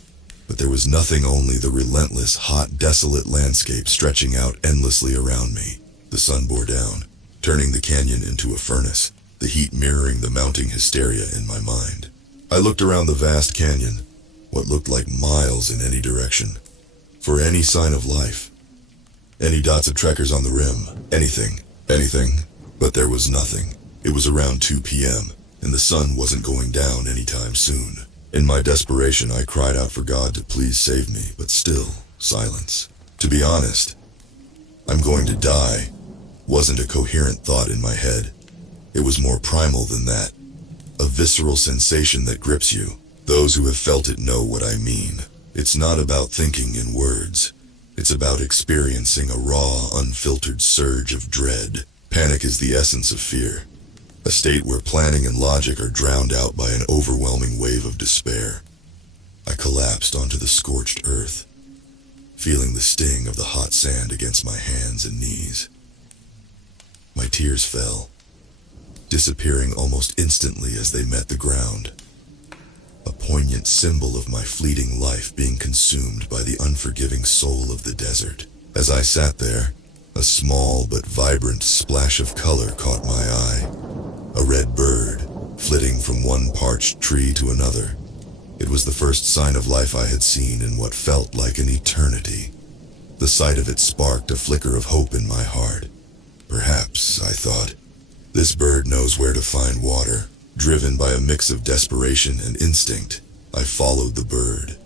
but there was nothing, only the relentless, hot, desolate landscape stretching out endlessly around me. The sun bore down, turning the canyon into a furnace, the heat mirroring the mounting hysteria in my mind. I looked around the vast canyon, what looked like miles in any direction, for any sign of life. Any dots of trekkers on the rim, anything, but there was nothing. It was around 2 p.m., and the sun wasn't going down anytime soon. In my desperation, I cried out for God to please save me, but still, silence. To be honest, "I'm going to die" wasn't a coherent thought in my head. It was more primal than that. A visceral sensation that grips you. Those who have felt it know what I mean. It's not about thinking in words. It's about experiencing a raw, unfiltered surge of dread. Panic is the essence of fear, a state where planning and logic are drowned out by an overwhelming wave of despair. I collapsed onto the scorched earth, feeling the sting of the hot sand against my hands and knees. My tears fell, disappearing almost instantly as they met the ground. A poignant symbol of my fleeting life being consumed by the unforgiving soul of the desert. As I sat there, a small but vibrant splash of color caught my eye. A red bird, flitting from one parched tree to another. It was the first sign of life I had seen in what felt like an eternity. The sight of it sparked a flicker of hope in my heart. Perhaps, I thought, this bird knows where to find water. Driven by a mix of desperation and instinct, I followed the bird.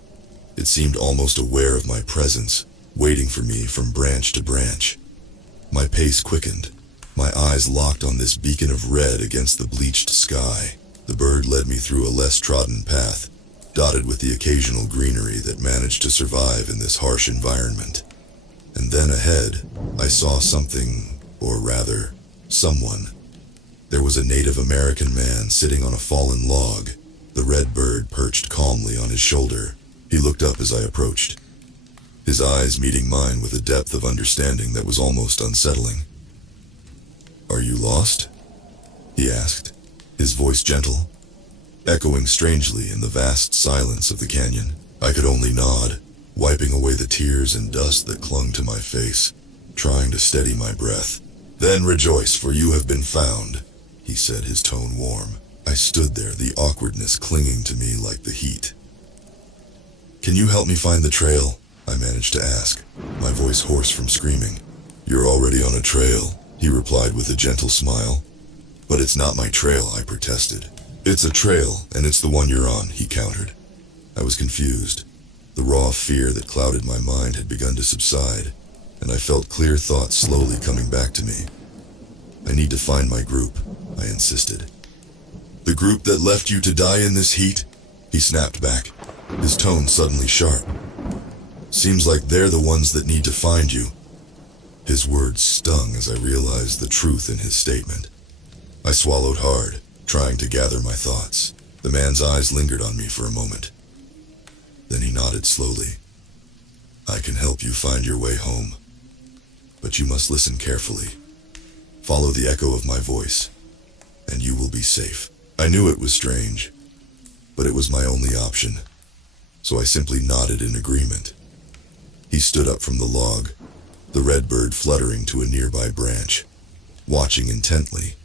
It seemed almost aware of my presence, waiting for me from branch to branch. My pace quickened, my eyes locked on this beacon of red against the bleached sky. The bird led me through a less trodden path, dotted with the occasional greenery that managed to survive in this harsh environment. And then ahead, I saw something, or rather, someone. There was a Native American man sitting on a fallen log, the red bird perched calmly on his shoulder. He looked up as I approached, his eyes meeting mine with a depth of understanding that was almost unsettling. "Are you lost?" he asked, his voice gentle, echoing strangely in the vast silence of the canyon. I could only nod, wiping away the tears and dust that clung to my face, trying to steady my breath. "Then rejoice, for you have been found," he said, his tone warm. I stood there, the awkwardness clinging to me like the heat. "Can you help me find the trail?" I managed to ask, my voice hoarse from screaming. "You're already on a trail," he replied with a gentle smile. "But it's not my trail," I protested. "It's a trail, and it's the one you're on," he countered. I was confused. The raw fear that clouded my mind had begun to subside, and I felt clear thoughts slowly coming back to me. "I need to find my group," I insisted. "The group that left you to die in this heat?" he snapped back, his tone suddenly sharp. "Seems like they're the ones that need to find you." His words stung as I realized the truth in his statement. I swallowed hard, trying to gather my thoughts. The man's eyes lingered on me for a moment. Then he nodded slowly. "I can help you find your way home, but you must listen carefully. Follow the echo of my voice, and you will be safe." I knew it was strange, but it was my only option, so I simply nodded in agreement. He stood up from the log, the red bird fluttering to a nearby branch, watching intently.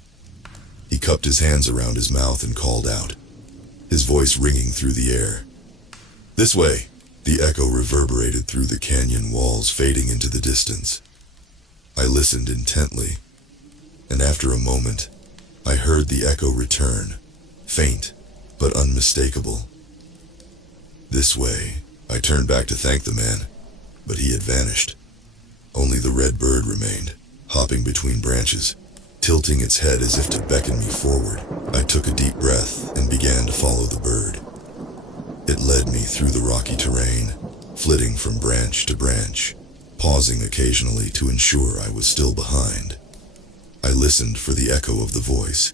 He cupped his hands around his mouth and called out, his voice ringing through the air. "This way!" The echo reverberated through the canyon walls, fading into the distance. I listened intently, and after a moment, I heard the echo return, faint but unmistakable. This way. I turned back to thank the man, but he had vanished. Only the red bird remained, hopping between branches, tilting its head as if to beckon me forward. I took a deep breath and began to follow the bird. It led me through the rocky terrain, flitting from branch to branch, pausing occasionally to ensure I was still behind. I listened for the echo of the voice,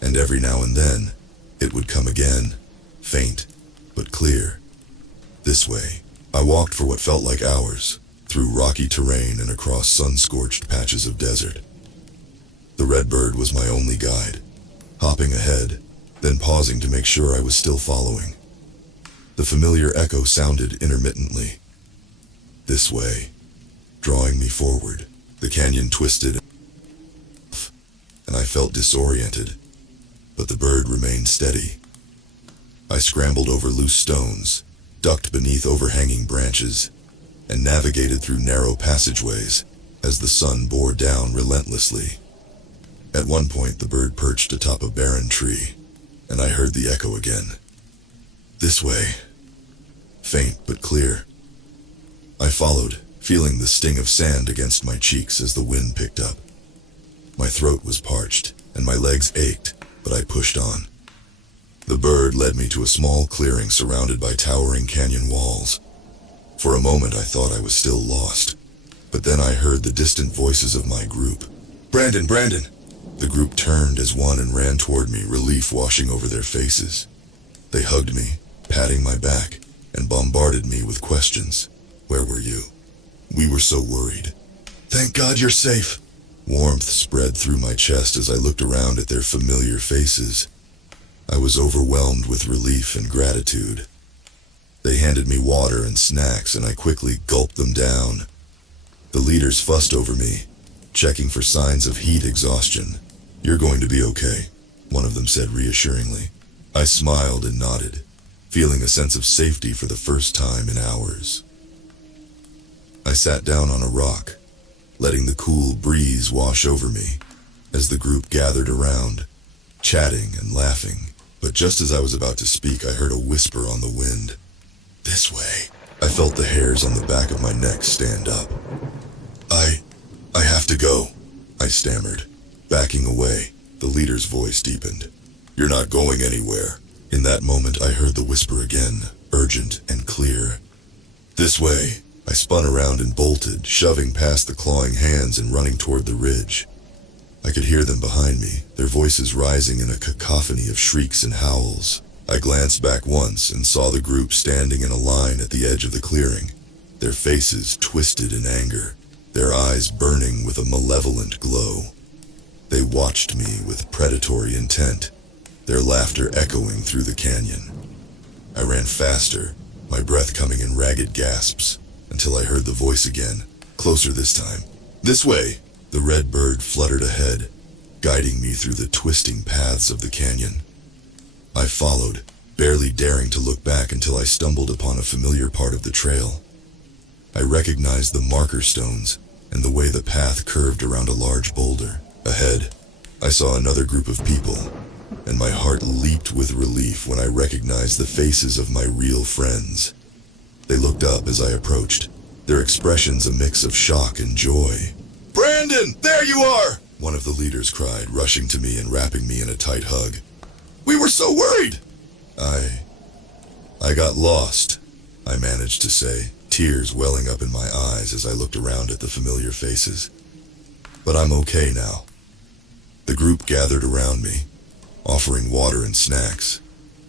and every now and then, it would come again, faint, but clear. This way, I walked for what felt like hours, through rocky terrain and across sun-scorched patches of desert. The red bird was my only guide, hopping ahead, then pausing to make sure I was still following. The familiar echo sounded intermittently. This way, drawing me forward. The canyon twisted, and I felt disoriented, but the bird remained steady. I scrambled over loose stones, ducked beneath overhanging branches, and navigated through narrow passageways as the sun bore down relentlessly. At one point, the bird perched atop a barren tree, and I heard the echo again. This way. Faint but clear. I followed, feeling the sting of sand against my cheeks as the wind picked up. My throat was parched, and my legs ached, but I pushed on. The bird led me to a small clearing surrounded by towering canyon walls. For a moment I thought I was still lost, but then I heard the distant voices of my group. "Brandon, Brandon!" The group turned as one and ran toward me, relief washing over their faces. They hugged me, patting my back, and bombarded me with questions. "Where were you? We were so worried." "Thank God you're safe." Warmth spread through my chest as I looked around at their familiar faces. I was overwhelmed with relief and gratitude. They handed me water and snacks, and I quickly gulped them down. The leaders fussed over me, checking for signs of heat exhaustion. "You're going to be okay," one of them said reassuringly. I smiled and nodded, feeling a sense of safety for the first time in hours. I sat down on a rock, letting the cool breeze wash over me as the group gathered around, chatting and laughing. But just as I was about to speak, I heard a whisper on the wind. "This way." I felt the hairs on the back of my neck stand up. I have to go," I stammered, backing away. The leader's voice deepened. "You're not going anywhere." In that moment, I heard the whisper again, urgent and clear. "This way." I spun around and bolted, shoving past the clawing hands and running toward the ridge. I could hear them behind me, their voices rising in a cacophony of shrieks and howls. I glanced back once and saw the group standing in a line at the edge of the clearing, their faces twisted in anger, their eyes burning with a malevolent glow. They watched me with predatory intent, their laughter echoing through the canyon. I ran faster, my breath coming in ragged gasps, until I heard the voice again, closer this time. "This way." The red bird fluttered ahead, guiding me through the twisting paths of the canyon. I followed, barely daring to look back until I stumbled upon a familiar part of the trail. I recognized the marker stones and the way the path curved around a large boulder. Ahead, I saw another group of people, and my heart leaped with relief when I recognized the faces of my real friends. They looked up as I approached, their expressions a mix of shock and joy. "Brandon, there you are!" one of the leaders cried, rushing to me and wrapping me in a tight hug. "We were so worried!" I got lost," I managed to say, tears welling up in my eyes as I looked around at the familiar faces. "But I'm okay now." The group gathered around me, offering water and snacks,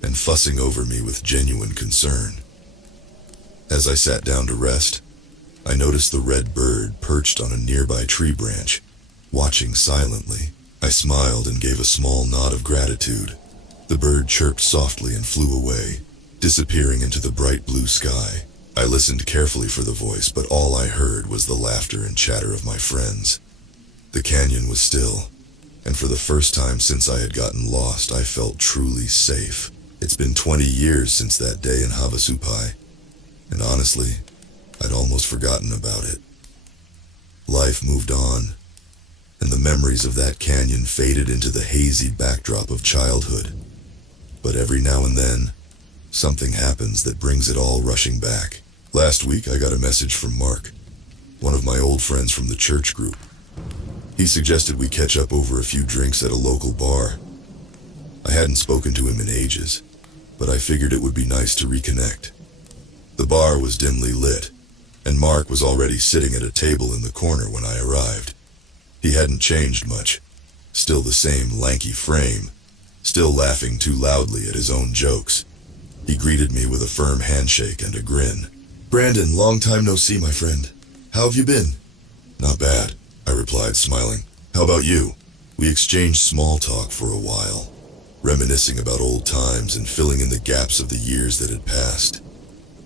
and fussing over me with genuine concern. As I sat down to rest, I noticed the red bird perched on a nearby tree branch, watching silently. I smiled and gave a small nod of gratitude. The bird chirped softly and flew away, disappearing into the bright blue sky. I listened carefully for the voice, but all I heard was the laughter and chatter of my friends. The canyon was still, and for the first time since I had gotten lost, I felt truly safe. It's been 20 years since that day in Havasupai, and honestly, I'd almost forgotten about it. Life moved on, and the memories of that canyon faded into the hazy backdrop of childhood. But every now and then, something happens that brings it all rushing back. Last week I got a message from Mark, one of my old friends from the church group. He suggested we catch up over a few drinks at a local bar. I hadn't spoken to him in ages, but I figured it would be nice to reconnect. The bar was dimly lit, and Mark was already sitting at a table in the corner when I arrived. He hadn't changed much, still the same lanky frame, still laughing too loudly at his own jokes. He greeted me with a firm handshake and a grin. "Brandon, long time no see, my friend. How have you been?" "Not bad," I replied, smiling. "How about you?" We exchanged small talk for a while, reminiscing about old times and filling in the gaps of the years that had passed.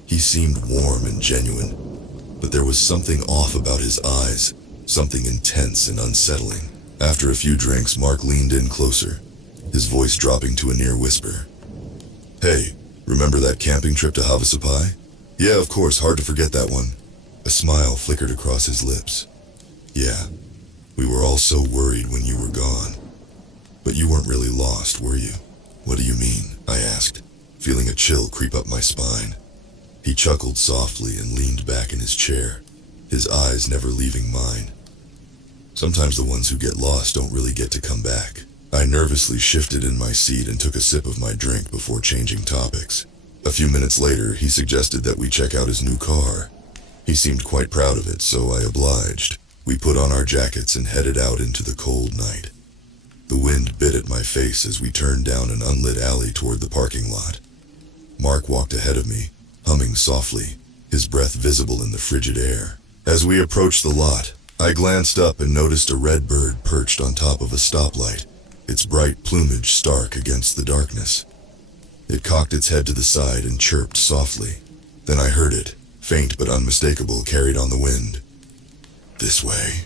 He seemed warm and genuine, but there was something off about his eyes, something intense and unsettling. After a few drinks, Mark leaned in closer, his voice dropping to a near whisper. "Hey, remember that camping trip to Havasupai?" "Yeah, of course, hard to forget that one." A smile flickered across his lips. "Yeah, we were all so worried when you were gone. But you weren't really lost, were you?" "What do you mean?" I asked, feeling a chill creep up my spine. He chuckled softly and leaned back in his chair, his eyes never leaving mine. "Sometimes the ones who get lost don't really get to come back." I nervously shifted in my seat and took a sip of my drink before changing topics. A few minutes later, he suggested that we check out his new car. He seemed quite proud of it, so I obliged. We put on our jackets and headed out into the cold night. The wind bit at my face as we turned down an unlit alley toward the parking lot. Mark walked ahead of me, humming softly, his breath visible in the frigid air. As we approached the lot, I glanced up and noticed a red bird perched on top of a stoplight, its bright plumage stark against the darkness. It cocked its head to the side and chirped softly. Then I heard it, faint but unmistakable, carried on the wind. "This way."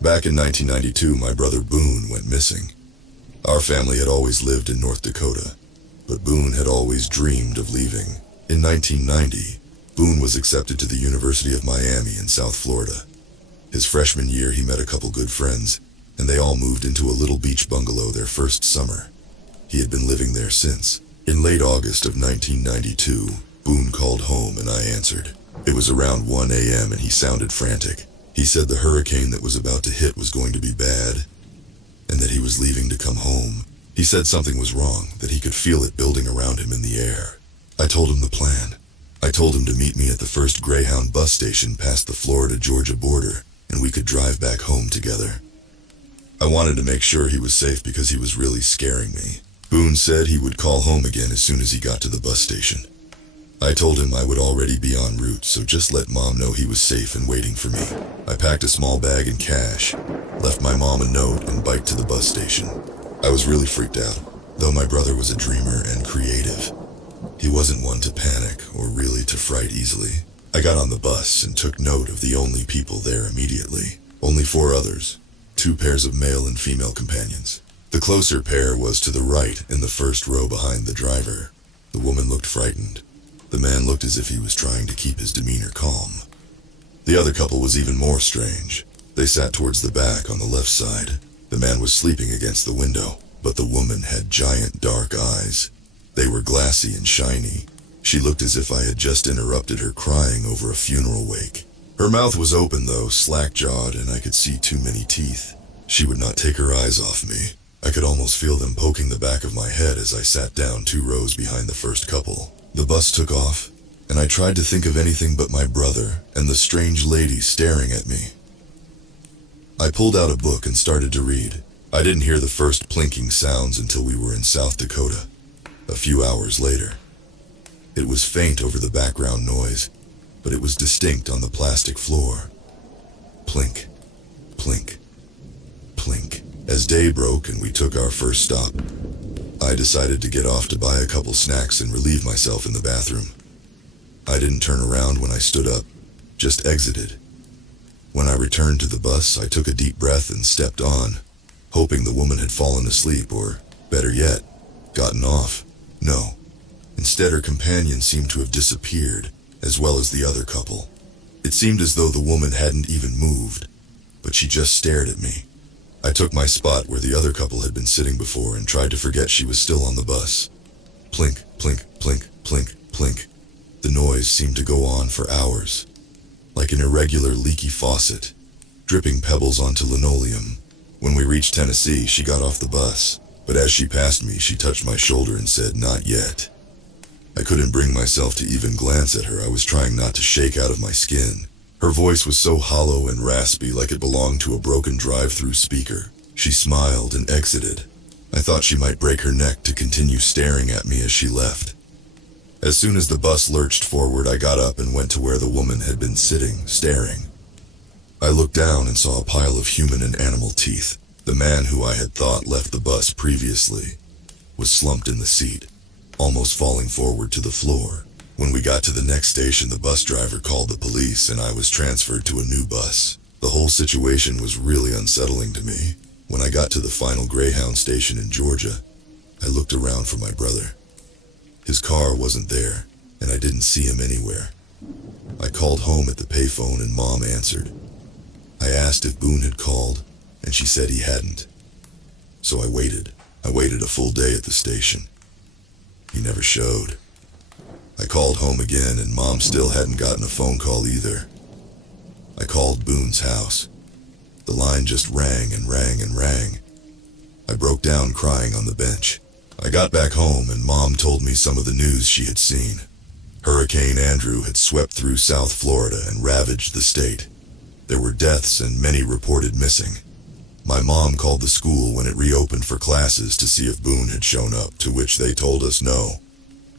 Back in 1992, my brother Boone went missing. Our family had always lived in North Dakota, but Boone had always dreamed of leaving. In 1990, Boone was accepted to the University of Miami in South Florida. His freshman year, he met a couple good friends, and they all moved into a little beach bungalow their first summer. He had been living there since. In late August of 1992, Boone called home and I answered. It was around 1 a.m. and he sounded frantic. He said the hurricane that was about to hit was going to be bad, and that he was leaving to come home. He said something was wrong, that he could feel it building around him in the air. I told him the plan. I told him to meet me at the first Greyhound bus station past the Florida-Georgia border, and we could drive back home together. I wanted to make sure he was safe because he was really scaring me. Boone said he would call home again as soon as he got to the bus station. I told him I would already be en route, so just let Mom know he was safe and waiting for me. I packed a small bag and cash, left my mom a note, and biked to the bus station. I was really freaked out, though my brother was a dreamer and creative. He wasn't one to panic or really to fright easily. I got on the bus and took note of the only people there immediately. Only 4 others, 2 pairs of male and female companions. The closer pair was to the right in the first row behind the driver. The woman looked frightened. The man looked as if he was trying to keep his demeanor calm. The other couple was even more strange. They sat towards the back on the left side. The man was sleeping against the window, but the woman had giant dark eyes. They were glassy and shiny. She looked as if I had just interrupted her crying over a funeral wake. Her mouth was open though, slack-jawed, and I could see too many teeth. She would not take her eyes off me. I could almost feel them poking the back of my head as I sat down 2 rows behind the first couple. The bus took off, and I tried to think of anything but my brother and the strange lady staring at me. I pulled out a book and started to read. I didn't hear the first plinking sounds until we were in South Dakota, a few hours later. It was faint over the background noise, but it was distinct on the plastic floor. Plink, plink, plink. As day broke and we took our first stop, I decided to get off to buy a couple snacks and relieve myself in the bathroom. I didn't turn around when I stood up, just exited. When I returned to the bus, I took a deep breath and stepped on, hoping the woman had fallen asleep or, better yet, gotten off. No. Instead, her companion seemed to have disappeared, as well as the other couple. It seemed as though the woman hadn't even moved, but she just stared at me. I took my spot where the other couple had been sitting before and tried to forget she was still on the bus. Plink, plink, plink, plink, plink. The noise seemed to go on for hours, like an irregular leaky faucet, dripping pebbles onto linoleum. When we reached Tennessee, she got off the bus, but as she passed me, she touched my shoulder and said, "Not yet." I couldn't bring myself to even glance at her. I was trying not to shake out of my skin. Her voice was so hollow and raspy, like it belonged to a broken drive-through speaker. She smiled and exited. I thought she might break her neck to continue staring at me as she left. As soon as the bus lurched forward, I got up and went to where the woman had been sitting, staring. I looked down and saw a pile of human and animal teeth. The man who I had thought left the bus previously was slumped in the seat, almost falling forward to the floor. When we got to the next station, the bus driver called the police and I was transferred to a new bus. The whole situation was really unsettling to me. When I got to the final Greyhound station in Georgia, I looked around for my brother. His car wasn't there, and I didn't see him anywhere. I called home at the payphone and Mom answered. I asked if Boone had called, and she said he hadn't. So I waited. I waited a full day at the station. He never showed. I called home again, and Mom still hadn't gotten a phone call either. I called Boone's house. The line just rang and rang and rang. I broke down crying on the bench. I got back home and Mom told me some of the news she had seen. Hurricane Andrew had swept through South Florida and ravaged the state. There were deaths and many reported missing. My mom called the school when it reopened for classes to see if Boone had shown up, to which they told us no.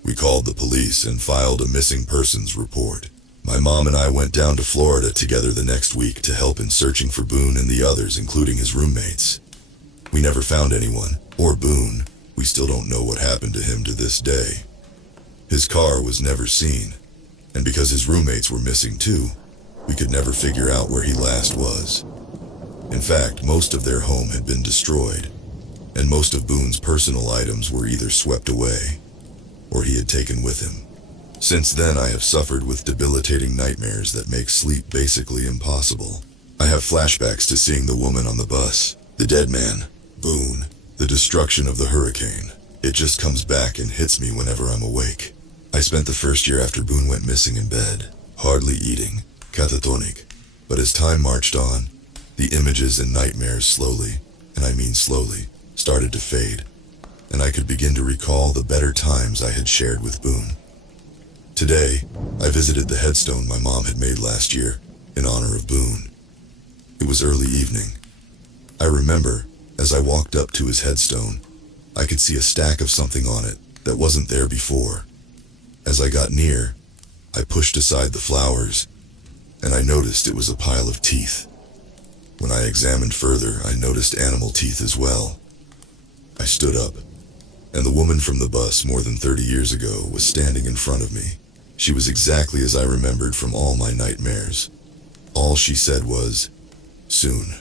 We called the police and filed a missing persons report. My mom and I went down to Florida together the next week to help in searching for Boone and the others, including his roommates. We never found anyone, or Boone. We still don't know what happened to him to this day. His car was never seen, and because his roommates were missing too, we could never figure out where he last was. In fact, most of their home had been destroyed, and most of Boone's personal items were either swept away, or he had taken with him. Since then, I have suffered with debilitating nightmares that make sleep basically impossible. I have flashbacks to seeing the woman on the bus, the dead man, Boone, the destruction of the hurricane. It just comes back and hits me whenever I'm awake. I spent the first year after Boone went missing in bed, hardly eating, catatonic. But as time marched on, the images and nightmares slowly, and I mean slowly, started to fade, and I could begin to recall the better times I had shared with Boone. Today, I visited the headstone my mom had made last year in honor of Boone. It was early evening. I remember, as I walked up to his headstone, I could see a stack of something on it that wasn't there before. As I got near, I pushed aside the flowers, and I noticed it was a pile of teeth. When I examined further, I noticed animal teeth as well. I stood up, and the woman from the bus more than 30 years ago was standing in front of me. She was exactly as I remembered from all my nightmares. All she said was, "Soon."